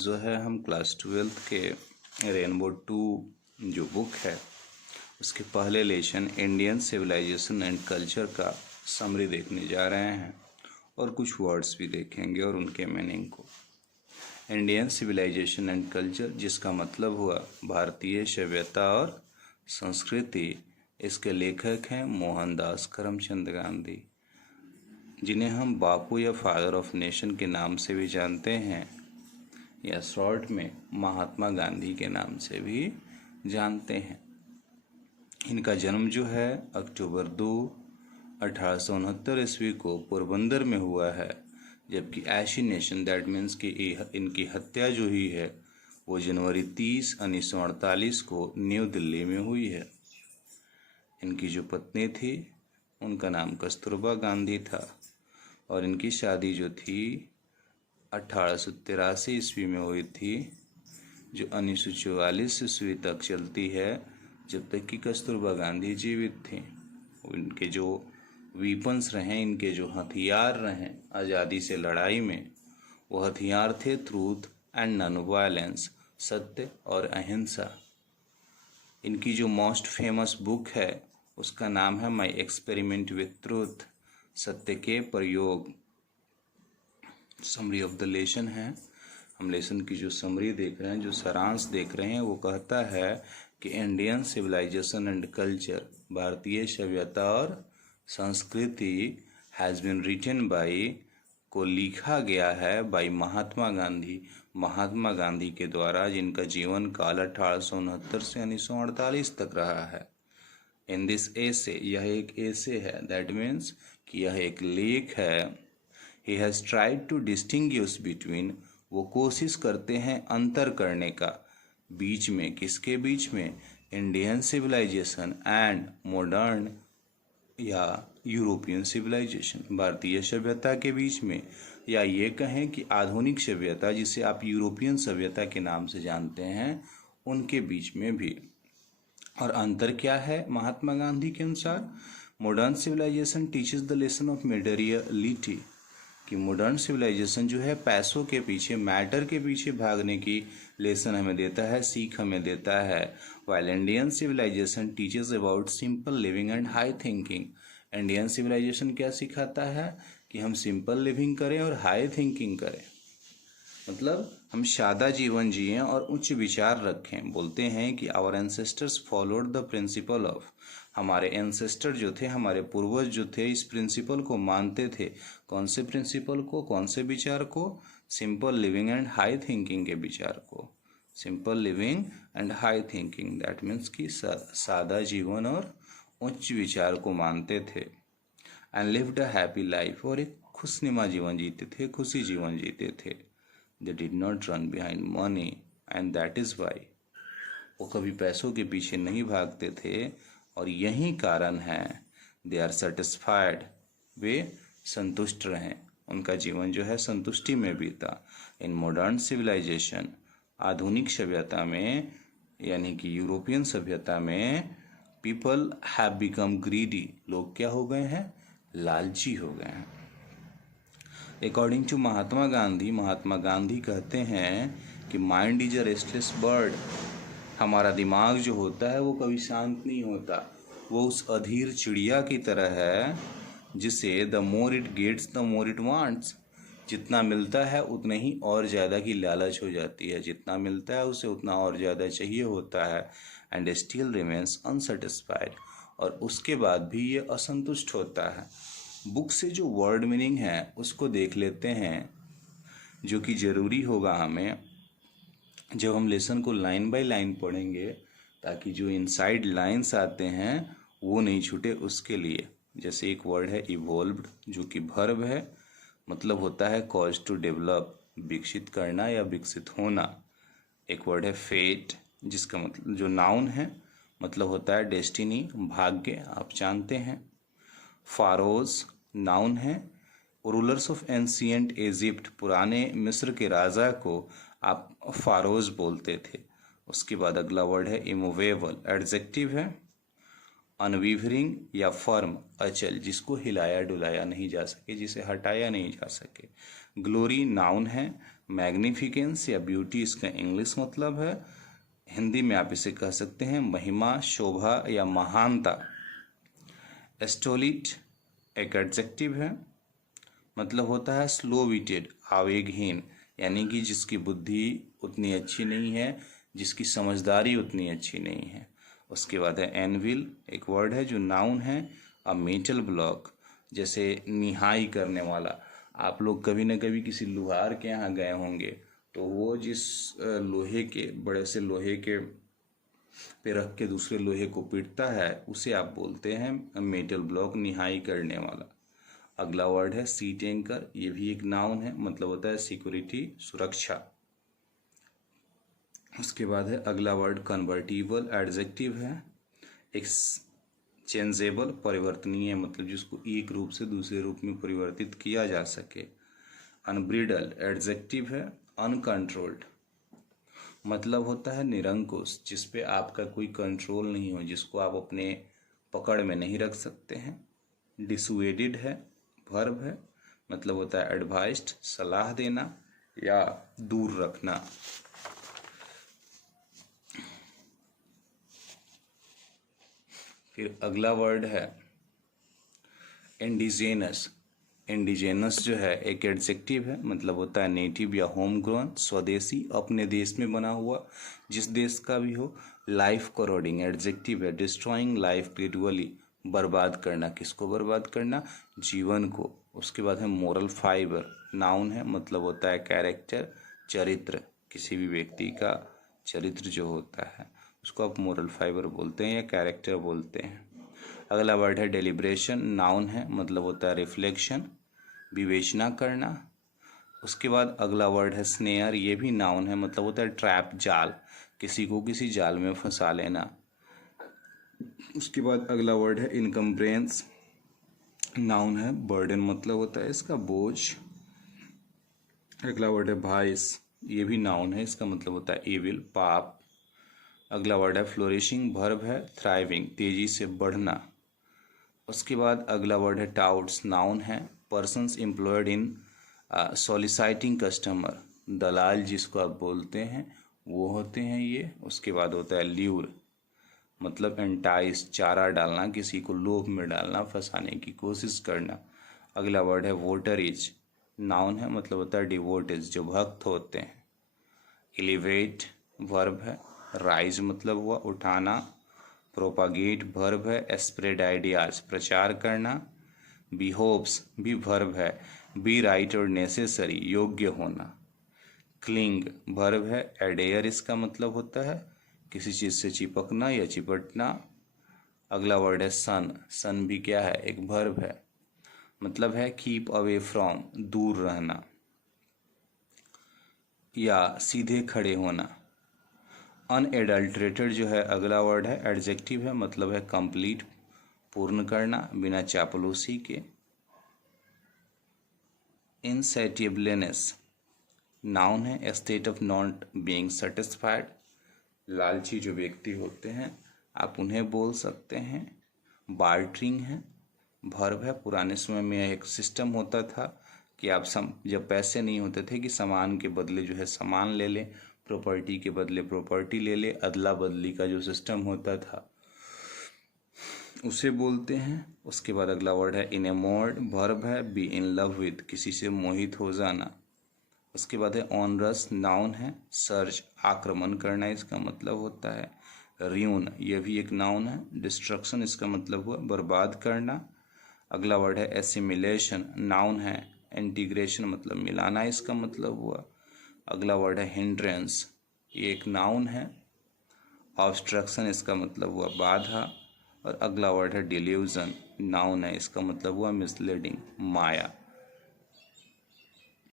जो है हम क्लास 12th के रेनबो 2 जो बुक है उसके पहले lesson Indian civilisation and culture का समरी देखने जा रहे हैं और कुछ वर्ड्स भी देखेंगे और उनके मीनिंग को। इंडियन सिविलाइजेशन एंड कल्चर जिसका मतलब हुआ भारतीय सभ्यता और संस्कृति। इसके लेखक हैं मोहनदास करमचंद गांधी, जिन्हें हम बापू या फादर ऑफ नेशन के नाम से भी जानते हैं या शॉर्ट में महात्मा गांधी के नाम से भी जानते हैं। इनका जन्म जो है अक्टूबर 2 1869 ईस्वी को पोरबंदर में हुआ है, जबकि एसिनेशन दैट मीन्स कि इनकी हत्या जो हुई है वो जनवरी 30 1948 को न्यू दिल्ली में हुई है। इनकी जो पत्नी थी उनका नाम कस्तूरबा गांधी था और इनकी शादी जो थी 1883 ईस्वी में हुई थी, जो 1944 ईस्वी तक चलती है, जब तक कि कस्तूरबा गांधी जीवित थी। इनके जो वीपन्स रहे, इनके जो हथियार रहे आज़ादी से लड़ाई में, वो हथियार थे ट्रूथ एंड नॉन वायलेंस, सत्य और अहिंसा। इनकी जो मोस्ट फेमस बुक है उसका नाम है माई एक्सपेरिमेंट विथ ट्रूथ, सत्य के प्रयोग। समरी ऑफ द लेसन है, हम लेसन की जो समरी देख रहे हैं, जो सारांश देख रहे हैं, वो कहता है कि इंडियन सिविलाइजेशन एंड कल्चर, भारतीय सभ्यता और संस्कृति, हैज़ बीन रिटन बाई, को लिखा गया है बाई महात्मा गांधी, महात्मा गांधी के द्वारा, जिनका जीवन काल 1869 से 1948 तक रहा है। इन दिस एसे, यह एक एसे है, दैट मीन्स कि यह एक लेख है। He has tried to distinguish between, वो कोशिश करते हैं अंतर करने का, बीच में, किसके बीच में, इंडियन सिविलाइजेशन एंड मॉडर्न या यूरोपियन सिविलाइजेशन, भारतीय सभ्यता के बीच में, या ये कहें कि आधुनिक सभ्यता जिसे आप यूरोपियन सभ्यता के नाम से जानते हैं, उनके बीच में भी। और अंतर क्या है महात्मा गांधी के अनुसार? Modern civilisation teaches the lesson of materiality, कि मॉडर्न सिविलाइजेशन जो है पैसों के पीछे, मैटर के पीछे भागने की लेसन हमें देता है, सीख हमें देता है। While Indian civilisation teaches about simple living and high thinking, Indian civilisation क्या सिखाता है कि हम सिंपल लिविंग करें और हाई थिंकिंग करें, मतलब हम सादा जीवन जिएं और उच्च विचार रखें। बोलते हैं कि our ancestors followed the principle of, हमारे एंसेस्टर जो थे, हमारे पूर्वज जो थे, इस प्रिंसिपल को मानते थे। कौन से प्रिंसिपल को, कौन से विचार को? Simple living and high thinking के विचार को। Simple living and high thinking that means कि सादा जीवन और उच्च विचार को मानते थे। And lived a happy life, और एक खुशनुमा जीवन जीते थे, खुशी जीवन जीते थे। They did not run behind money and that is why, वो कभी पैसों के पीछे नहीं भागते थे और यही कारण है दे आर सेटिस्फाइड, वे संतुष्ट रहें, उनका जीवन जो है संतुष्टि में बीता। इन मॉडर्न सिविलाइजेशन, आधुनिक सभ्यता में यानी कि यूरोपियन सभ्यता में, पीपल हैव बिकम ग्रीडी, लोग क्या हो गए हैं? लालची हो गए हैं। अकॉर्डिंग टू महात्मा गांधी, महात्मा गांधी कहते हैं कि mind is a restless bird, हमारा दिमाग जो होता है वो कभी शांत नहीं होता, वो उस अधीर चिड़िया की तरह है जिसे the more it gets the more it wants, जितना मिलता है उतने ही और ज़्यादा की लालच हो जाती है, जितना मिलता है उसे उतना और ज़्यादा चाहिए होता है। एंड स्टिल रिमेन्स अनसेटिस्फाइड, और उसके बाद भी ये असंतुष्ट होता है। बुक से जो वर्ड मीनिंग है उसको देख लेते हैं, जो कि ज़रूरी होगा हमें जब हम लेसन को लाइन बाय लाइन पढ़ेंगे, ताकि जो इनसाइड लाइंस आते हैं वो नहीं छूटे उसके लिए। जैसे एक वर्ड है इवॉल्व्ड, जो कि वर्ब है, मतलब होता है कॉज टू डेवलप, विकसित करना या विकसित होना। एक वर्ड है फेट, जिसका मतलब, जो नाउन है, मतलब होता है डेस्टिनी, भाग्य, आप जानते हैं। फारोज नाउन है, रूलर्स ऑफ एंशियंट इजिप्ट, पुराने मिस्र के राजा को आप फारोज बोलते थे। उसके बाद अगला वर्ड है इमूवेबल, एडजेक्टिव है। अनवीवरिंग या फर्म, अचल, जिसको हिलाया डुलाया नहीं जा सके, जिसे हटाया नहीं जा सके। ग्लोरी नाउन है, मैग्निफिकेंस या ब्यूटी इसका इंग्लिश मतलब है। हिंदी में आप इसे कह सकते हैं महिमा, शोभा या महानता। स्टोलिट एक एडजेक्टिव है, मतलब होता है स्लो विटेड, आवेगहीन, यानी कि जिसकी बुद्धि उतनी अच्छी नहीं है, जिसकी समझदारी उतनी अच्छी नहीं है। उसके बाद है एनविल, एक वर्ड है जो नाउन है। अ मेटल ब्लॉक, जैसे निहाई करने वाला। आप लोग कभी न कभी किसी लुहार के यहाँ गए होंगे, तो वो जिस लोहे के, बड़े से लोहे के पे रख के दूसरे लोहे को पीटता है, उसे आप बोलते हैं मेटल ब्लॉक, निहाई करने वाला। अगला वर्ड है सीट एंकर, ये भी एक नाउन है, मतलब होता है सिक्योरिटी, सुरक्षा। उसके बाद है अगला वर्ड कन्वर्टिबल, एडजेक्टिव है। एक्सचेंजेबल, परिवर्तनीय, मतलब जिसको एक रूप से दूसरे रूप में परिवर्तित किया जा सके। अनब्रिडल एडजेक्टिव है। अनकंट्रोल्ड मतलब होता है निरंकुश, जिस पे आपका कोई कंट्रोल नहीं हो, जिसको आप अपने पकड़ में नहीं रख सकते हैं। डिसुएडेड है, वर्ब है, मतलब होता है एडवाइस्ड, सलाह देना या दूर रखना। फिर अगला वर्ड है इंडिजेनस। इंडिजेनस जो है एक एडजेक्टिव है, मतलब होता है नेटिव या होम ग्रोन, स्वदेशी, अपने देश में बना हुआ, जिस देश का भी हो। लाइफ करोडिंग एडजेक्टिव है। डिस्ट्रॉइंग लाइफ ग्रेजुअली, बर्बाद करना। किसको बर्बाद करना? जीवन को। उसके बाद है मोरल फाइबर, नाउन है, मतलब होता है कैरेक्टर, चरित्र। किसी भी व्यक्ति का चरित्र जो होता है उसको आप मोरल फाइबर बोलते हैं या कैरेक्टर बोलते हैं। अगला वर्ड है डेलिब्रेशन, नाउन है, मतलब होता है रिफ्लेक्शन, विवेचना करना। उसके बाद अगला वर्ड है स्नेयर, ये भी नाउन है, मतलब होता है ट्रैप, जाल, किसी को किसी जाल में फंसा लेना। उसके बाद अगला वर्ड है इनकम्प्रेंस, नाउन है, बर्डन मतलब होता है इसका बोझ। अगला वर्ड है वाइस, ये भी नाउन है, इसका मतलब होता है एविल, पाप। अगला वर्ड है फ्लोरिशिंग, वर्ब है, थ्राइविंग, तेजी से बढ़ना। उसके बाद अगला वर्ड है टाउट्स, नाउन है, पर्सन्स एम्प्लॉयड इन सॉलिसाइटिंग कस्टमर, दलाल जिसको आप बोलते हैं वो होते हैं ये। उसके बाद होता है ल्यूर, मतलब एंटाइस, चारा डालना, किसी को लोभ में डालना, फंसाने की कोशिश करना। अगला वर्ड है वोटरेज, नाउन है, मतलब होता है डिवोटेज, जो भक्त होते हैं। एलिवेट वर्ब है, राइज मतलब हुआ उठाना। प्रोपागेट वर्ब है, स्प्रेड आइडियाज, प्रचार करना। बी होप्स भी वर्ब है, बी राइट और नेसेसरी, योग्य होना। क्लिंग वर्ब है, एडेयर इसका मतलब होता है किसी चीज़ से चिपकना या चिपटना। अगला वर्ड है सन, सन भी क्या है? एक वर्ब है, मतलब है कीप अवे फ्रॉम, दूर रहना या सीधे खड़े होना। अनएडल्ट्रेटेड जो है अगला वर्ड है, एडजेक्टिव है, मतलब है कंप्लीट, पूर्ण करना, बिना चापलूसी के। इनसैटिएबलनेस नाउन है, state of not being satisfied, लालची जो व्यक्ति होते हैं आप उन्हें बोल सकते हैं। बार्टरिंग है, वर्ब है, पुराने समय में एक सिस्टम होता था कि आप जब पैसे नहीं होते थे कि सामान के बदले जो है सामान ले लें, प्रॉपर्टी के बदले प्रॉपर्टी ले ले, अदला बदली का जो सिस्टम होता था उसे बोलते हैं। उसके बाद अगला वर्ड है इनेमोर्ड, वर्ब है, बी इन लव विद, किसी से मोहित हो जाना। उसके बाद है ऑनरस, नाउन है, सर्च, आक्रमण करना इसका मतलब होता है। र्यून यह भी एक नाउन है, डिस्ट्रक्शन इसका मतलब हुआ बर्बाद करना। अगला वर्ड है एसिमिलेशन, नाउन है, इंटीग्रेशन मतलब मिलाना इसका मतलब हुआ। अगला वर्ड है हिंड्रेंस, ये एक नाउन है, ऑब्स्ट्रक्शन इसका मतलब हुआ बाधा। और अगला वर्ड है डिल्यूजन, नाउन है, इसका मतलब हुआ मिसलीडिंग, माया।